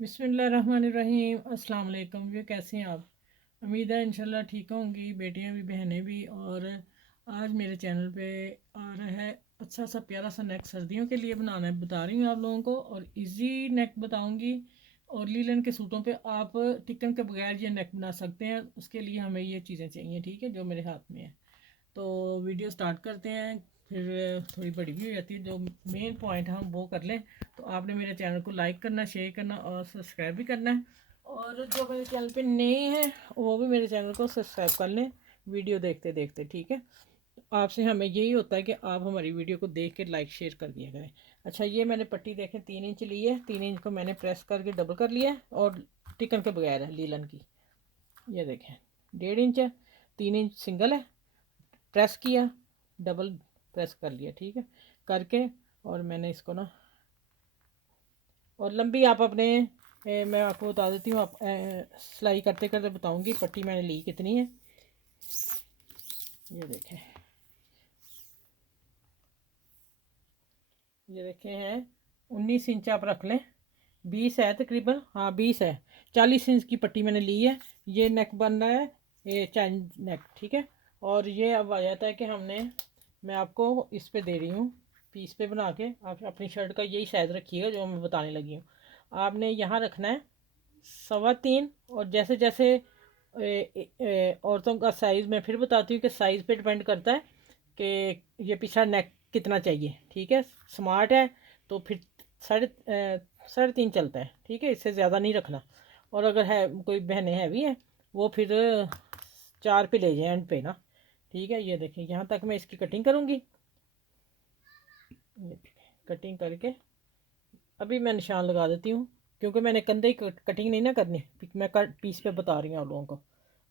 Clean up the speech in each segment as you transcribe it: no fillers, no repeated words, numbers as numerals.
बिस्मिल्लाहिर्रहमानिर्रहीम। अस्सलाम वालेकुम। ये कैसे हैं आप? उम्मीद है इंशाल्लाह ठीक होंगी, बेटियां भी बहनें भी। और आज मेरे चैनल पे आ रहा है अच्छा सा प्यारा सा नेक, सर्दियों के लिए बनाना है, बता रही हूँ आप लोगों को। और इजी नेक बताऊँगी। और लीलन के सूटों पे आप टिकन के बगैर ये नेक बना सकते हैं। उसके लिए हमें ये चीज़ें चाहिए, ठीक है, जो मेरे हाथ में है। तो वीडियो स्टार्ट करते हैं। फिर थोड़ी बड़ी भी हो जाती है, जो मेन पॉइंट है हम वो कर लें। तो आपने मेरे चैनल को लाइक करना, शेयर करना और सब्सक्राइब भी करना है। और जो मेरे चैनल पे नए हैं वो भी मेरे चैनल को सब्सक्राइब कर लें वीडियो देखते देखते, ठीक है। आपसे हमें यही होता है कि आप हमारी वीडियो को देख के लाइक शेयर कर दिया करें। अच्छा, ये मैंने पट्टी देखें 3 इंच ली है। 3 इंच को मैंने प्रेस करके डबल कर लिया है। और टिकन के बगैर है लीलन की। ये देखें 1.5 इंच है। 3 इंच सिंगल है, प्रेस किया, डबल प्रेस कर लिया, ठीक है करके। और मैंने इसको ना, और लंबी आप अपने मैं आपको बता देती हूँ। आप सिलाई करते करते बताऊँगी पट्टी मैंने ली कितनी है। ये देखें, ये देखें हैं 19 इंच आप रख लें। 20 है तकरीबन, हाँ 20 है। 40 इंच की पट्टी मैंने ली है। ये नेक बन रहा है, ये चैन नेक, ठीक है। और ये अब आ जाता है कि हमने, मैं आपको इस पे दे रही हूँ पीस पे बना के। आप अपनी शर्ट का यही साइज़ रखिएगा जो मैं बताने लगी हूँ। आपने यहाँ रखना है 3.25। और जैसे जैसे औरतों का साइज़ मैं फिर बताती हूँ कि साइज़ पे डिपेंड करता है कि ये पीछा नेक कितना चाहिए, ठीक है। स्मार्ट है तो फिर 3.5 चलता है, ठीक है, इससे ज़्यादा नहीं रखना। और अगर है कोई बहनें हैवी हैं वो फिर 4 पे ले जाए एंड पे ना, ठीक है। ये देखिए यहाँ तक मैं इसकी कटिंग करूँगी। ये कटिंग करके अभी मैं निशान लगा देती हूँ, क्योंकि मैंने कंधे की कटिंग नहीं ना करनी, मैं कट पीस पे बता रही हूँ आप लोगों को।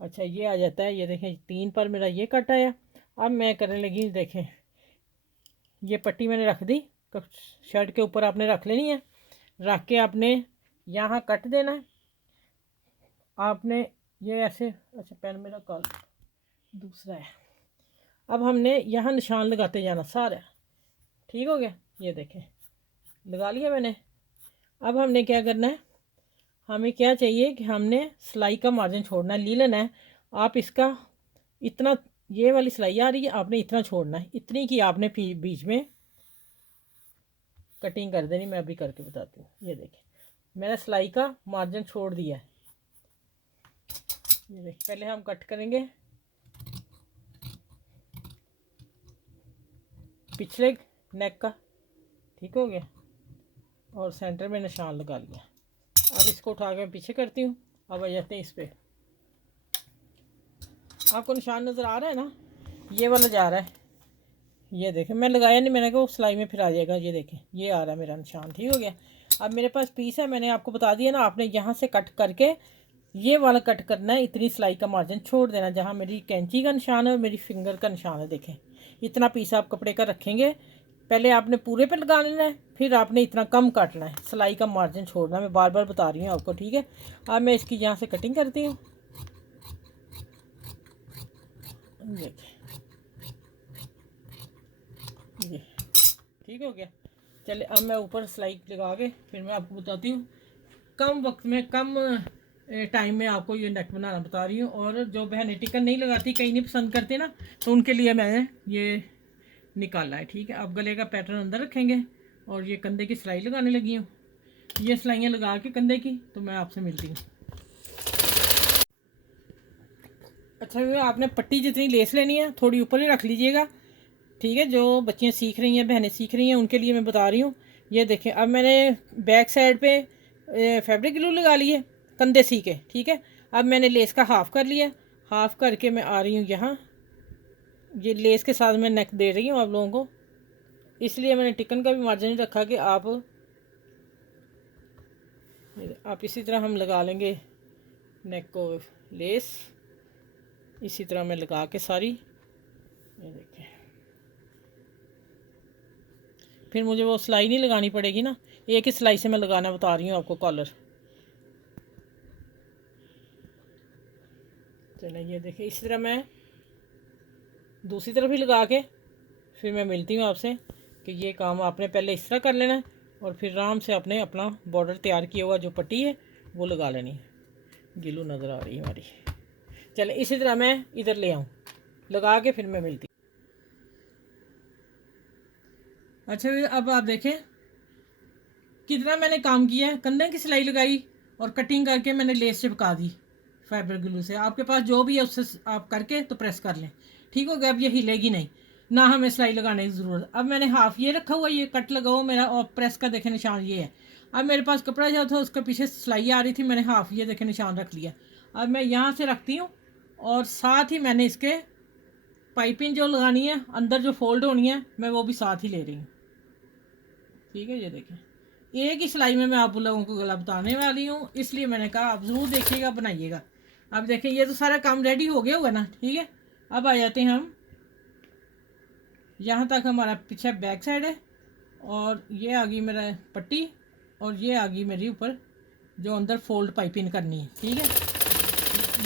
अच्छा, ये आ जाता है, ये देखें 3 पर मेरा ये कट आया। अब मैं करने लगी, देखें ये पट्टी मैंने रख दी। शर्ट के ऊपर आपने रख लेनी है। रख के आपने यहाँ कट देना है। आपने ये ऐसे, अच्छा पेन मेरा कॉल दूसरा है। अब हमने यहाँ निशान लगाते जाना सारा, ठीक हो गया। ये देखें लगा लिया मैंने। अब हमने क्या करना है, हमें क्या चाहिए कि हमने सिलाई का मार्जिन छोड़ना है। लीलन है, आप इसका इतना, ये वाली सिलाई आ रही है, आपने इतना छोड़ना है। इतनी की आपने बीच में कटिंग कर देनी। मैं अभी करके बताती हूँ। ये देखिए मैंने सिलाई का मार्जिन छोड़ दिया है। ये देखिए पहले हम कट करेंगे पिछले नेक का, ठीक हो गया। और सेंटर में निशान लगा लिया। अब इसको उठा के पीछे करती हूँ। अब आ जाते हैं इस पर। आपको निशान नज़र आ रहा है ना, ये वाला जा रहा है। ये देखें मैं लगाया नहीं, मैंने कहा वो सिलाई में फिर आ जाएगा। ये देखें ये आ रहा है मेरा निशान, ठीक हो गया। अब मेरे पास पीस है, मैंने आपको बता दिया ना, आपने यहाँ से कट करके ये वाला कट करना है। इतनी सिलाई का मार्जिन छोड़ देना, जहाँ मेरी कैंची का निशान है और मेरी फिंगर का निशान है। देखें इतना पीस आप कपड़े का रखेंगे। पहले आपने पूरे पे लगा लेना है, फिर आपने इतना कम काटना है, सिलाई का मार्जिन छोड़ना है। मैं बार बार बता रही हूँ आपको, ठीक है। अब मैं इसकी यहाँ से कटिंग करती हूँ। ये ठीक हो गया। चले अब मैं ऊपर सिलाई लगा के फिर मैं आपको बताती हूँ। कम वक्त में, कम टाइम में आपको ये नेक बनाना बता रही हूँ। और जो बहनें टिकन नहीं लगाती, कहीं नहीं पसंद करते ना, तो उनके लिए मैंने ये निकाला है, ठीक है। अब गले का पैटर्न अंदर रखेंगे। और ये कंधे की सिलाई लगाने लगी हूँ। ये सिलाइयाँ लगा के कंधे की तो मैं आपसे मिलती हूँ। अच्छा आपने पट्टी जितनी लेस लेनी है थोड़ी ऊपर ही रख लीजिएगा, ठीक है। जो बच्चियाँ सीख रही हैं, बहनें सीख रही हैं, उनके लिए मैं बता रही हूँ। ये देखें अब मैंने बैक साइड पे फैब्रिक ग्लू लगा ली है कंधे सी के, ठीक है। अब मैंने लेस का हाफ़ कर लिया। हाफ़ करके मैं आ रही हूँ यहाँ। ये लेस के साथ मैं नेक दे रही हूँ आप लोगों को, इसलिए मैंने टिकन का भी मार्जिन रखा कि आप इसी तरह हम लगा लेंगे नेक को लेस। इसी तरह मैं लगा के सारी, ये देखें फिर मुझे वो सिलाई नहीं लगानी पड़ेगी ना, एक ही सिलाई से मैं लगाना बता रही हूँ आपको कॉलर। चलो ये देखिए इस तरह मैं दूसरी तरफ ही लगा के फिर मैं मिलती हूँ आपसे कि ये काम आपने पहले इस तरह कर लेना है और फिर आराम से अपने अपना बॉर्डर तैयार किया हुआ जो पट्टी है वो लगा लेनी है। गिलू नज़र आ रही है हमारी। चले इसी तरह मैं इधर ले आऊँ, लगा के फिर मैं मिलती। अच्छा अब आप देखें कितना मैंने काम किया है। कंधे की सिलाई लगाई और कटिंग करके मैंने लेस चिपका दी फाइबर ग्लू से। आपके पास जो भी है उससे आप करके तो प्रेस कर लें, ठीक हो गया। अब ये हिलेगी नहीं, ना हमें सिलाई लगाने की ज़रूरत। अब मैंने हाफ ये रखा हुआ, ये कट लगा हुआ मेरा, और प्रेस का देखे निशान ये है। अब मेरे पास कपड़ा जो था उसके पीछे सिलाई आ रही थी, मैंने हाफ ये देखे निशान रख लिया। अब मैं यहाँ से रखती हूँ और साथ ही मैंने इसके पाइपिंग जो लगानी है अंदर जो फोल्ड होनी है मैं वो भी साथ ही ले रही हूँ, ठीक है। ये देखें एक ही सिलाई में मैं आप लोगों को गला बताने वाली हूँ, इसलिए मैंने कहा आप ज़रूर देखिएगा, बनाइएगा। अब देखें ये तो सारा काम रेडी हो गया होगा ना, ठीक है। अब आ जाते हैं हम यहाँ तक, हमारा पीछे बैक साइड है और ये आ गई मेरा पट्टी और ये आ गई मेरी ऊपर जो अंदर फोल्ड पाइपिंग करनी है, ठीक है।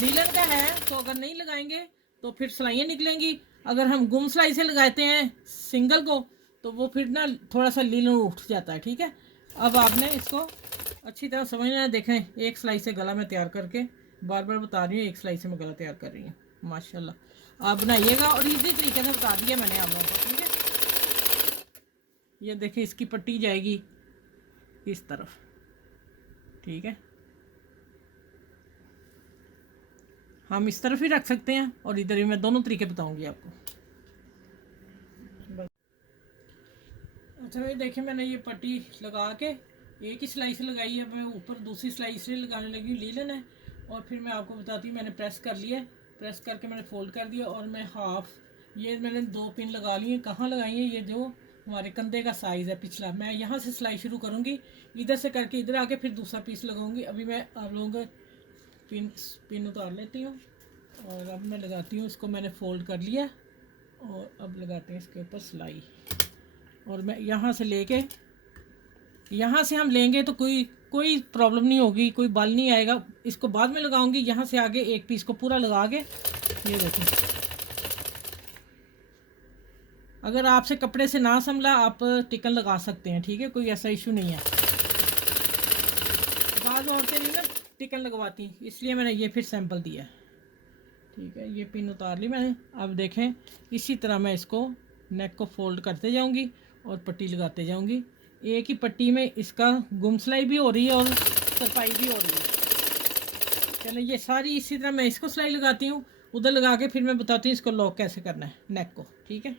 लीलन का है तो अगर नहीं लगाएंगे तो फिर सिलाइयाँ निकलेंगी। अगर हम गुम सिलाई से लगाते हैं सिंगल को तो वो फिर ना थोड़ा सा लीलन उठ जाता है, ठीक है। अब आपने इसको अच्छी तरह समझना है। देखें एक सिलाई से गला मैं तैयार करके बार बार बता रही हूँ, एक सिलाई से मैं गला तैयार कर रही हूँ। माशाल्लाह आप बनाइएगा और इजी तरीके से बता दिया मैंने आप लोगों को, ठीक है। ये देखिए इसकी पट्टी जाएगी इस तरफ, ठीक है। हम इस तरफ ही रख सकते हैं और इधर भी मैं दोनों तरीके बताऊंगी आपको। अच्छा भाई देखिए मैंने ये पट्टी लगा के एक ही सिलाई से लगाई है, मैं ऊपर दूसरी सिलाई इसलिए लगाने लगी लीलन है। और फिर मैं आपको बताती हूँ मैंने प्रेस कर लिया, प्रेस करके मैंने फोल्ड कर दिया और मैं हाफ ये मैंने 2 पिन लगा ली हैं। कहाँ लगाई हैं? ये जो हमारे कंधे का साइज़ है पिछला, मैं यहाँ से सिलाई शुरू करूँगी, इधर से करके इधर आके फिर दूसरा पीस लगाऊंगी। अभी मैं आप लोगों को पिन उतार लेती हूँ और अब मैं लगाती हूँ इसको। मैंने फोल्ड कर लिया और अब लगाते हैं इसके ऊपर सिलाई। और मैं यहाँ से लेके यहाँ से हम लेंगे तो कोई प्रॉब्लम नहीं होगी, कोई बाल नहीं आएगा। इसको बाद में लगाऊंगी। यहाँ से आगे एक पीस को पूरा लगा के ये देखिए। अगर आपसे कपड़े से ना संभला आप टिकन लगा सकते हैं, ठीक है, कोई ऐसा इशू नहीं है। बाद औरतें नहीं ना टिकन लगवाती, इसलिए मैंने ये फिर सैंपल दिया, ठीक है। ये पिन उतार ली मैंने। अब देखें इसी तरह मैं इसको नेक को फोल्ड करते जाऊंगी और पट्टी लगाते जाऊंगी। एक ही पट्टी में इसका गुम सिलाई भी हो रही है और सरपाई भी हो रही है। चलो ये सारी इसी तरह मैं इसको सिलाई लगाती हूँ, उधर लगा के फिर मैं बताती हूँ इसको लॉक कैसे करना है नेक को, ठीक है।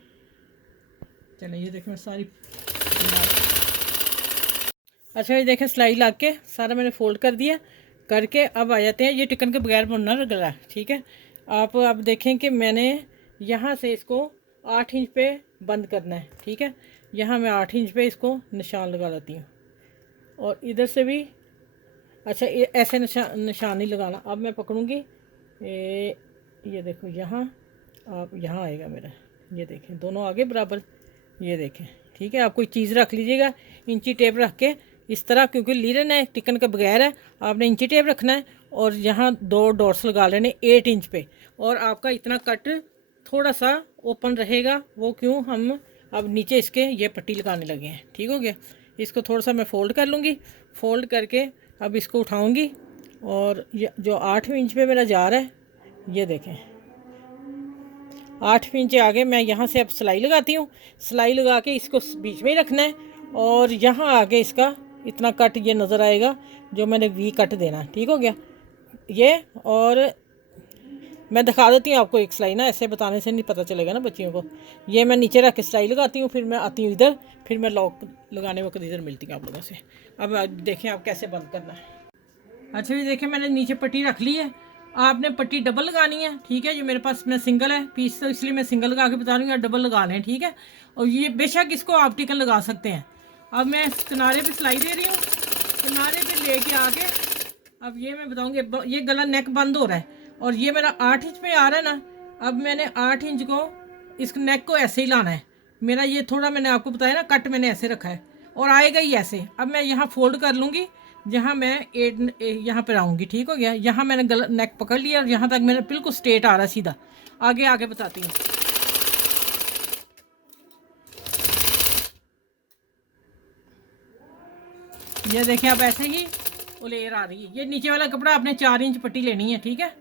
चलो ये देखें मैं सारी अच्छा ये देखें सिलाई लग के सारा मैंने फोल्ड कर दिया करके। अब आ जाते हैं ये टिकन के बगैर बनना गला, ठीक है। आप अब देखें कि मैंने यहाँ से इसको 8 इंच पे बंद करना है, ठीक है। यहाँ मैं 8 इंच पे इसको निशान लगा लेती हूँ और इधर से भी अच्छा ऐसे निशान नहीं लगाना। अब मैं पकड़ूँगी ये देखो यहाँ, आप यहाँ आएगा मेरा, ये देखें दोनों आगे बराबर, ये देखें, ठीक है। आप कोई चीज़ रख लीजिएगा इंची टेप रख के इस तरह, क्योंकि लीलन है टिकन के बगैर है, आपने इंची टेप रखना है और यहाँ 2 डॉट्स लगा लेने 8 इंच पे। और आपका इतना कट थोड़ा सा ओपन रहेगा, वो क्यों, हम अब नीचे इसके ये पट्टी लगाने लगे हैं, ठीक हो गया। इसको थोड़ा सा मैं फ़ोल्ड कर लूँगी, फ़ोल्ड करके अब इसको उठाऊँगी और ये जो 8 इंच पे मेरा जा रहा है ये देखें 8 इंच आगे मैं यहाँ से अब सिलाई लगाती हूँ। सिलाई लगा के इसको बीच में ही रखना है और यहाँ आगे इसका इतना कट ये नज़र आएगा जो मैंने वी कट देना है, ठीक हो गया ये। और मैं दिखा देती हूँ आपको एक सिलाई ना, ऐसे बताने से नहीं पता चलेगा ना बच्चियों को। ये मैं नीचे रख के सिलाई लगाती हूँ, फिर मैं आती हूँ इधर, फिर मैं लॉक लगाने वक्त इधर मिलती हूँ आप लोगों से। अब देखें आप कैसे बंद करना है। अच्छा जी देखें मैंने नीचे पट्टी रख ली है, आपने पट्टी डबल लगानी है, ठीक है। ये मेरे पास में सिंगल है पीस तो इसलिए मैं सिंगल लगा के बता रही हूँ, डबल लगा लें, ठीक है। और ये बेशक इसको आप टिकन लगा सकते हैं। अब मैं किनारे पे सिलाई दे रही हूँ, किनारे पे लेके आके अब ये मैं बताऊँगी। ये गला नेक बंद हो रहा है और ये मेरा 8 इंच पे आ रहा है ना। अब मैंने 8 इंच को इस नेक को ऐसे ही लाना है मेरा। ये थोड़ा मैंने आपको बताया ना कट मैंने ऐसे रखा है और आएगा ही ऐसे। अब मैं यहाँ फोल्ड कर लूँगी जहाँ मैं 8 यहाँ पर आऊँगी, ठीक हो गया। यहाँ मैंने गला नेक पकड़ लिया और यहाँ तक मैंने बिल्कुल स्ट्रेट आ रहा है सीधा। आगे आगे बताती हूँ। ये देखें आप ऐसे ही वो लेयर आ रही है। ये नीचे वाला कपड़ा आपने 4 इंच पट्टी लेनी है, ठीक है।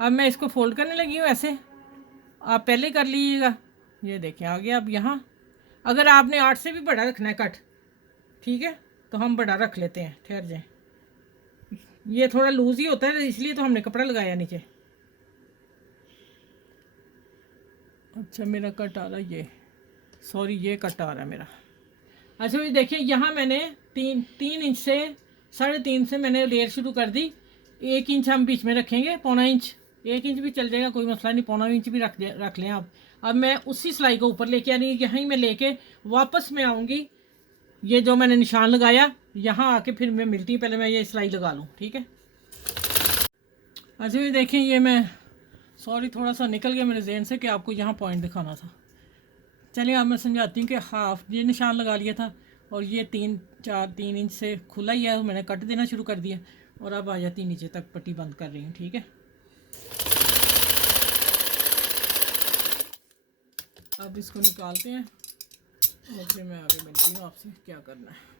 अब मैं इसको फोल्ड करने लगी हूँ ऐसे, आप पहले कर लीजिएगा। ये देखें आ गया। अब यहाँ अगर आपने 8 से भी बड़ा रखना है कट, ठीक है, तो हम बड़ा रख लेते हैं, ठहर जाए। ये थोड़ा लूज ही होता है इसलिए तो हमने कपड़ा लगाया नीचे। अच्छा मेरा कट आ रहा है, ये सॉरी ये कट आ रहा है मेरा। अच्छा ये देखिए यहाँ मैंने 3 इंच से 3.5 से मैंने लेयर शुरू कर दी। 1 इंच हम बीच में रखेंगे, 1.25 इंच, 1 इंच भी चल जाएगा कोई मसला नहीं, 1.25 इंच भी रख लें आप। अब मैं उसी सिलाई को ऊपर लेके आनी, यहीं मैं लेके वापस में आऊँगी। ये जो मैंने निशान लगाया यहाँ आके फिर मैं मिलती हूँ, पहले मैं ये सिलाई लगा लूँ, ठीक है। अच्छा ये देखें, ये मैं सॉरी थोड़ा सा निकल गया मेरे जहन से कि आपको यहाँ पॉइंट दिखाना था। चलिए अब मैं समझाती हूँ कि हाफ ये निशान लगा लिया था और ये 3 इंच से खुला ही है, तो मैंने कट देना शुरू कर दिया और अब आ जाती नीचे तक पट्टी बंद कर रही हूँ, ठीक है। अब इसको निकालते हैं और फिर मैं आगे मिलती हूँ आपसे क्या करना है।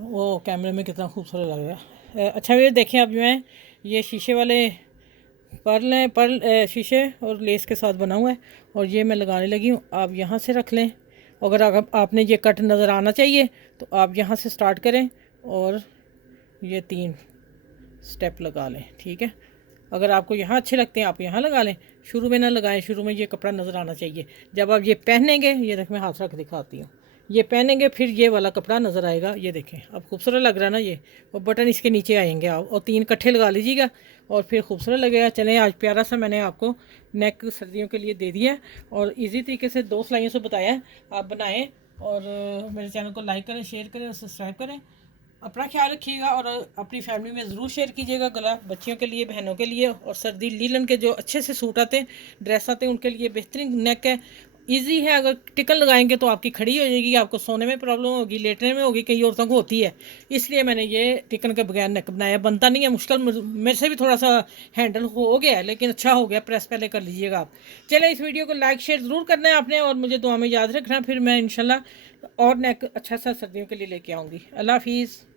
वो कैमरे में कितना खूबसूरत लग रहा है। अच्छा ये देखें, अब मैं ये शीशे वाले पर्ल शीशे और लेस के साथ बना हुआ है और ये मैं लगाने लगी हूँ। आप यहाँ से रख लें, अगर आपने ये कट नज़र आना चाहिए तो आप यहाँ से स्टार्ट करें और ये 3 स्टेप लगा लें, ठीक है। अगर आपको यहाँ अच्छे लगते हैं आप यहाँ लगा लें, शुरू में ना लगाएं, शुरू में ये कपड़ा नज़र आना चाहिए। जब आप ये पहनेंगे, ये देख मैं हाथ रख दिखाती हूँ, ये पहनेंगे फिर ये वाला कपड़ा नज़र आएगा। ये देखें अब खूबसूरत लग रहा है ना ये, और बटन इसके नीचे आएंगे आप, और 3 इकट्ठे लगा लीजिएगा और फिर खूबसूरत लगेगा। चलें आज प्यारा सा मैंने आपको नेक सर्दियों के लिए दे दिया है और इजी तरीके से 2 सिलाइयों से बताया है, आप बनाएं। और मेरे चैनल को लाइक करें, शेयर करें और सब्सक्राइब करें। अपना ख्याल रखिएगा और अपनी फैमिली में ज़रूर शेयर कीजिएगा। गला बच्चियों के लिए, बहनों के लिए, और सर्दी लीलन के जो अच्छे से सूट आते हैं, ड्रेस आते हैं, उनके लिए बेहतरीन नेक है, इजी है। अगर टिकन लगाएंगे तो आपकी खड़ी हो जाएगी, आपको सोने में प्रॉब्लम होगी, लेटने में होगी, कई औरतों को होती है, इसलिए मैंने ये टिकन के बगैर नेक बनाया। बनता नहीं है, मुश्किल मेरे से भी थोड़ा सा हैंडल हो गया है लेकिन अच्छा हो गया। प्रेस पहले कर लीजिएगा आप। चले इस वीडियो को लाइक शेयर ज़रूर करना है आपने और मुझे दुआ में याद रखना। फिर मैं इंशाल्लाह और नेक अच्छा सा सर्दियों के लिए लेके आऊँगी। अल्लाह हाफिज़।